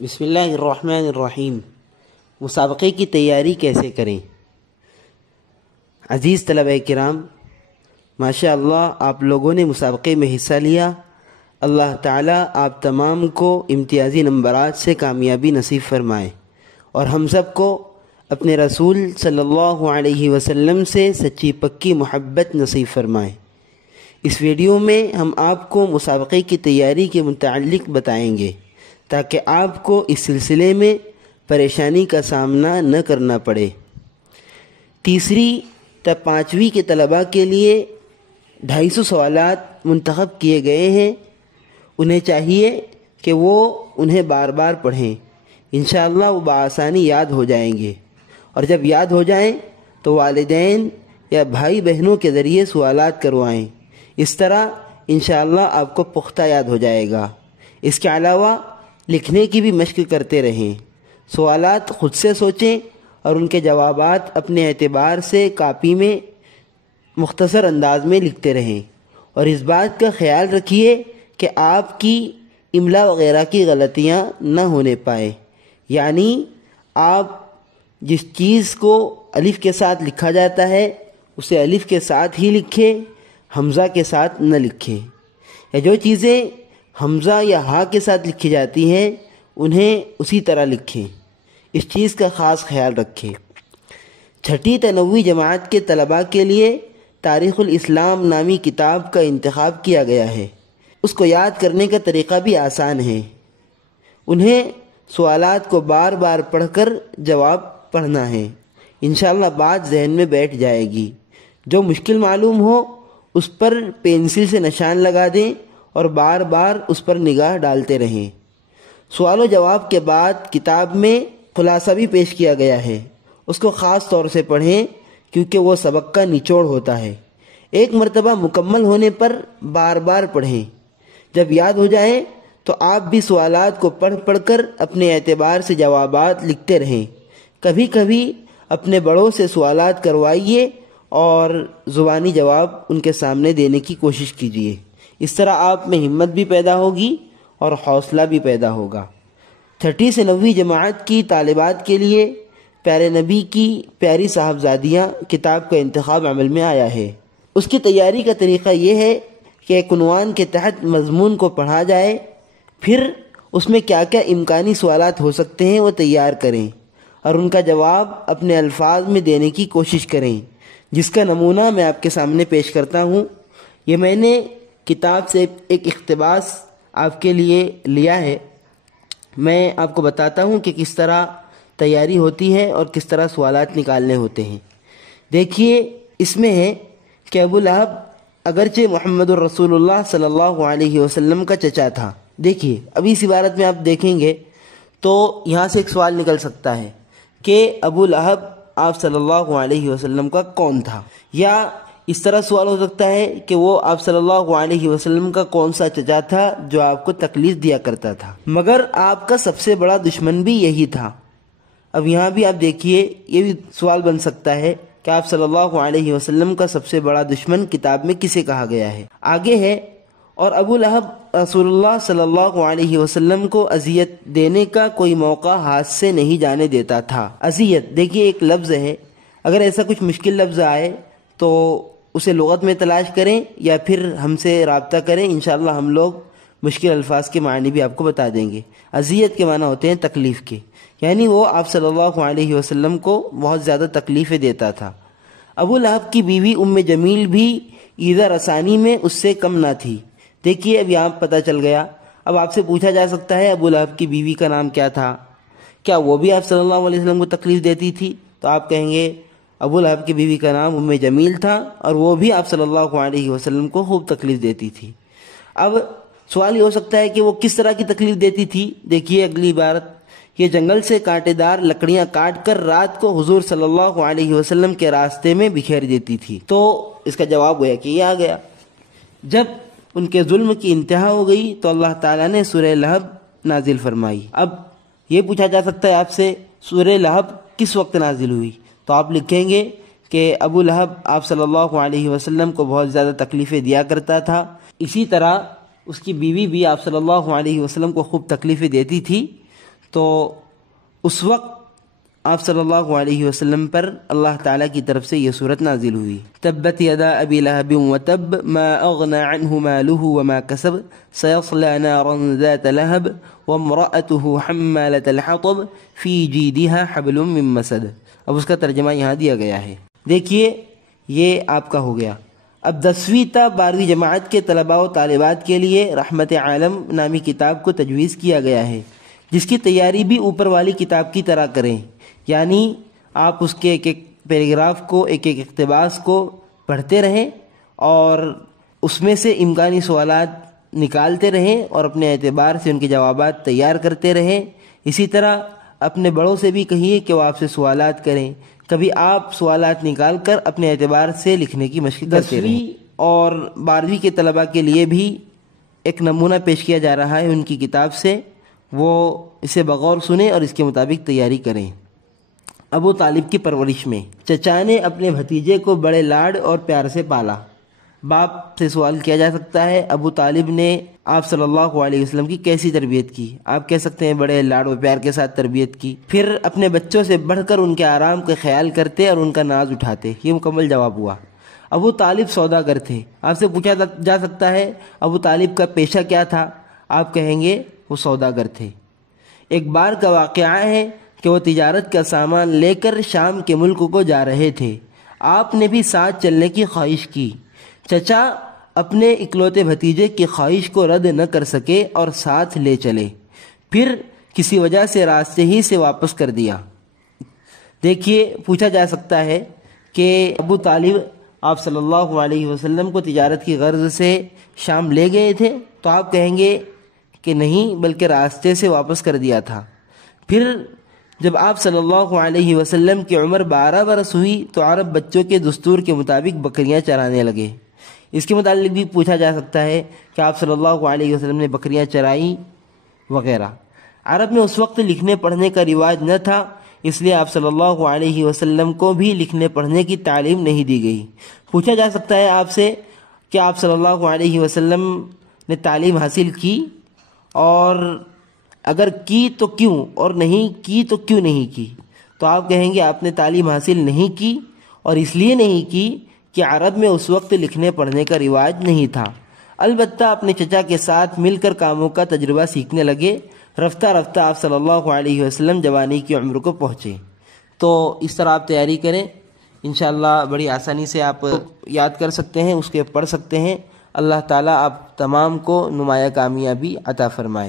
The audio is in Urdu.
بسم اللہ الرحمن الرحیم۔ مسابقے کی تیاری کیسے کریں؟ عزیز طلبہ کرام، ماشاء اللہ آپ لوگوں نے مسابقے میں حصہ لیا۔ اللہ تعالیٰ آپ تمام کو امتیازی نمبرات سے کامیابی نصیب فرمائے اور ہم سب کو اپنے رسول صلی اللہ علیہ وسلم سے سچی پکی محبت نصیب فرمائے۔ اس ویڈیو میں ہم آپ کو مسابقے کی تیاری کے متعلق بتائیں گے تاکہ آپ کو اس سلسلے میں پریشانی کا سامنا نہ کرنا پڑے۔ تیسری تا پانچویں کے طلباء کے لیے 250 سوالات منتخب کیے گئے ہیں۔ انہیں چاہیے کہ وہ انہیں بار بار پڑھیں، انشاءاللہ وہ بآسانی یاد ہو جائیں گے، اور جب یاد ہو جائیں تو والدین یا بھائی بہنوں کے ذریعے سوالات کروائیں۔ اس طرح انشاءاللہ آپ کو پختہ یاد ہو جائے گا۔ اس کے علاوہ لکھنے کی بھی مشق کرتے رہیں۔ سوالات خود سے سوچیں اور ان کے جوابات اپنے اعتبار سے کاپی میں مختصر انداز میں لکھتے رہیں، اور اس بات کا خیال رکھیے کہ آپ کی املا وغیرہ کی غلطیاں نہ ہونے پائے، یعنی آپ جس چیز کو الف کے ساتھ لکھا جاتا ہے اسے الف کے ساتھ ہی لکھیں، حمزہ کے ساتھ نہ لکھیں، یا جو چیزیں حمزہ یا ہا کے ساتھ لکھی جاتی ہیں انہیں اسی طرح لکھیں۔ اس چیز کا خاص خیال رکھیں۔ چھٹی تا 9ویں جماعت کے طلباء کے لیے تاریخ الاسلام نامی کتاب کا انتخاب کیا گیا ہے۔ اس کو یاد کرنے کا طریقہ بھی آسان ہے۔ انہیں سوالات کو بار بار پڑھ کر جواب پڑھنا ہے، انشاءاللہ بات ذہن میں بیٹھ جائے گی۔ جو مشکل معلوم ہو اس پر پینسل سے نشان لگا دیں اور بار بار اس پر نگاہ ڈالتے رہیں۔ سوال و جواب کے بعد کتاب میں خلاصہ بھی پیش کیا گیا ہے، اس کو خاص طور سے پڑھیں کیونکہ وہ سبق کا نچوڑ ہوتا ہے۔ ایک مرتبہ مکمل ہونے پر بار بار پڑھیں۔ جب یاد ہو جائیں تو آپ بھی سوالات کو پڑھ پڑھ کر اپنے اعتبار سے جوابات لکھتے رہیں۔ کبھی کبھی اپنے بڑوں سے سوالات کروائیے اور زبانی جواب ان کے سامنے دینے کی کوشش کیجیے۔ اس طرح آپ میں ہمت بھی پیدا ہوگی اور حوصلہ بھی پیدا ہوگا۔ چھٹی سے 9ویں جماعت کی طالبات کے لیے پیارے نبی کی پیاری صاحبزادیاں کتاب کا انتخاب عمل میں آیا ہے۔ اس کی تیاری کا طریقہ یہ ہے کہ ایک عنوان کے تحت مضمون کو پڑھا جائے، پھر اس میں کیا کیا امکانی سوالات ہو سکتے ہیں وہ تیار کریں اور ان کا جواب اپنے الفاظ میں دینے کی کوشش کریں، جس کا نمونہ میں آپ کے سامنے پیش کرتا ہوں۔ یہ میں نے کتاب سے ایک اقتباس آپ کے لیے لیا ہے۔ میں آپ کو بتاتا ہوں کہ کس طرح تیاری ہوتی ہے اور کس طرح سوالات نکالنے ہوتے ہیں۔ دیکھیے اس میں ہے کہ ابو لہب اگرچہ محمد الرسول اللہ صلی اللہ علیہ وسلم کا چچا تھا۔ دیکھیے ابھی اس عبارت میں آپ دیکھیں گے تو یہاں سے ایک سوال نکل سکتا ہے کہ ابو لہب آپ صلی اللہ علیہ وسلم کا کون تھا، یا اس طرح سوال ہو سکتا ہے کہ وہ آپ صلی اللہ علیہ وسلم کا کون سا چچا تھا جو آپ کو تکلیف دیا کرتا تھا مگر آپ کا سب سے بڑا دشمن بھی یہی تھا۔ اب یہاں بھی آپ دیکھیے یہ بھی سوال بن سکتا ہے کہ آپ صلی اللہ علیہ وسلم کا سب سے بڑا دشمن کتاب میں کسے کہا گیا ہے۔ آگے ہے، اور ابو لہب رسول اللہ صلی اللہ علیہ وسلم کو اذیت دینے کا کوئی موقع ہاتھ سے نہیں جانے دیتا تھا۔ اذیت دیکھیے ایک لفظ ہے، اگر ایسا کچھ مشکل لفظ آئے تو اسے لغت میں تلاش کریں یا پھر ہم سے رابطہ کریں، انشاءاللہ ہم لوگ مشکل الفاظ کے معنی بھی آپ کو بتا دیں گے۔ اذیت کے معنی ہوتے ہیں تکلیف کے، یعنی وہ آپ صلی اللہ علیہ وسلم کو بہت زیادہ تکلیفیں دیتا تھا۔ ابو لہب کی بیوی ام جمیل بھی ایذا رسانی میں اس سے کم نہ تھی۔ دیکھیے اب یہاں پتہ چل گیا۔ اب آپ سے پوچھا جا سکتا ہے ابو لہب کی بیوی کا نام کیا تھا، کیا وہ بھی آپ صلی اللہ علیہ وسلم کو تکلیف دیتی تھی؟ تو آپ کہیں گے ابو لہب کی بیوی کا نام ام جمیل تھا اور وہ بھی آپ صلی اللہ علیہ وسلم کو خوب تکلیف دیتی تھی۔ اب سوال یہ ہو سکتا ہے کہ وہ کس طرح کی تکلیف دیتی تھی۔ دیکھیے اگلی عبارت، یہ جنگل سے کانٹے دار لکڑیاں کاٹ کر رات کو حضور صلی اللہ علیہ وسلم کے راستے میں بکھیر دیتی تھی۔ تو اس کا جواب ہوا کہ یہ آ گیا۔ جب ان کے ظلم کی انتہا ہو گئی تو اللہ تعالیٰ نے سورہ لہب نازل فرمائی۔ اب یہ پوچھا جا سکتا ہے آپ سے سورہ لہب کس وقت نازل ہوئی، تو آپ لکھیں گے کہ ابو لہب آپ صلی اللہ علیہ وسلم کو بہت زیادہ تکلیفیں دیا کرتا تھا، اسی طرح اس کی بیوی بھی آپ صلی اللہ علیہ وسلم کو خوب تکلیفیں دیتی تھی، تو اس وقت آپ صلی اللہ علیہ وسلم پر اللہ تعالیٰ کی طرف سے یہ صورت نازل ہوئی، تبت یدا ابی لہب وتب ما اغنى عنہ مالہ وما کسب سیصلی نارا ذات لہب وامرأته حمالۃ الحطب فی جیدہا حبل من مسد۔ اب اس کا ترجمہ یہاں دیا گیا ہے۔ دیکھیے یہ آپ کا ہو گیا۔ اب 10ویں تا 12ویں جماعت کے طلباء و طالبات کے لیے رحمت عالم نامی کتاب کو تجویز کیا گیا ہے، جس کی تیاری بھی اوپر والی کتاب کی طرح کریں، یعنی آپ اس کے ایک ایک پیراگراف کو، ایک ایک اقتباس کو پڑھتے رہیں اور اس میں سے امکانی سوالات نکالتے رہیں اور اپنے اعتبار سے ان کے جوابات تیار کرتے رہیں۔ اسی طرح اپنے بڑوں سے بھی کہیے کہ وہ آپ سے سوالات کریں، کبھی آپ سوالات نکال کر اپنے اعتبار سے لکھنے کی مشق کرتے رہیں۔ 10ویں اور 12ویں کے طلباء کے لیے بھی ایک نمونہ پیش کیا جا رہا ہے ان کی کتاب سے، وہ اسے بغور سنیں اور اس کے مطابق تیاری کریں۔ ابو طالب کی پرورش میں چچا نے اپنے بھتیجے کو بڑے لاڈ اور پیار سے پالا۔ باپ سے سوال کیا جا سکتا ہے ابو طالب نے آپ صلی اللہ علیہ وسلم کی کیسی تربیت کی؟ آپ کہہ سکتے ہیں بڑے لاڈ و پیار کے ساتھ تربیت کی، پھر اپنے بچوں سے بڑھ کر ان کے آرام کا خیال کرتے اور ان کا ناز اٹھاتے۔ یہ مکمل جواب ہوا۔ ابو طالب سوداگر تھے۔ آپ سے پوچھا جا سکتا ہے ابو طالب کا پیشہ کیا تھا؟ آپ کہیں گے وہ سوداگر تھے۔ ایک بار کا واقعہ ہے کہ وہ تجارت کا سامان لے کر شام کے ملک کو جا رہے تھے۔ آپ نے بھی ساتھ چلنے کی خواہش کی۔ چچا اپنے اکلوتے بھتیجے کی خواہش کو رد نہ کر سکے اور ساتھ لے چلے، پھر کسی وجہ سے راستے ہی سے واپس کر دیا۔ دیکھیے پوچھا جا سکتا ہے کہ ابو طالب آپ صلی اللہ علیہ وسلم کو تجارت کی غرض سے شام لے گئے تھے، تو آپ کہیں گے کہ نہیں، بلکہ راستے سے واپس کر دیا تھا۔ پھر جب آپ صلی اللہ علیہ وسلم کی عمر 12 برس ہوئی تو عرب بچوں کے دستور کے مطابق بکریاں چرانے لگے۔ اس کے متعلق بھی پوچھا جا سکتا ہے کہ آپ صلی اللہ علیہ وسلم نے بکریاں چرائیں وغیرہ۔ عرب میں اس وقت لکھنے پڑھنے کا رواج نہ تھا، اس لیے آپ صلی اللہ علیہ وسلم کو بھی لکھنے پڑھنے کی تعلیم نہیں دی گئی۔ پوچھا جا سکتا ہے آپ سے کہ آپ صلی اللہ علیہ وسلم نے تعلیم حاصل کی، اور اگر کی تو کیوں، اور نہیں کی تو کیوں نہیں کی؟ تو آپ کہیں گے آپ نے تعلیم حاصل نہیں کی، اور اس لیے نہیں کی کہ عرب میں اس وقت لکھنے پڑھنے کا رواج نہیں تھا۔ البتہ اپنے چچا کے ساتھ مل کر کاموں کا تجربہ سیکھنے لگے۔ رفتہ رفتہ آپ صلی اللہ علیہ وسلم جوانی کی عمر کو پہنچے۔ تو اس طرح آپ تیاری کریں، انشاءاللہ بڑی آسانی سے آپ یاد کر سکتے ہیں، اس کے پڑھ سکتے ہیں۔ اللہ تعالیٰ آپ تمام کو نمایاں کامیابی عطا فرمائے۔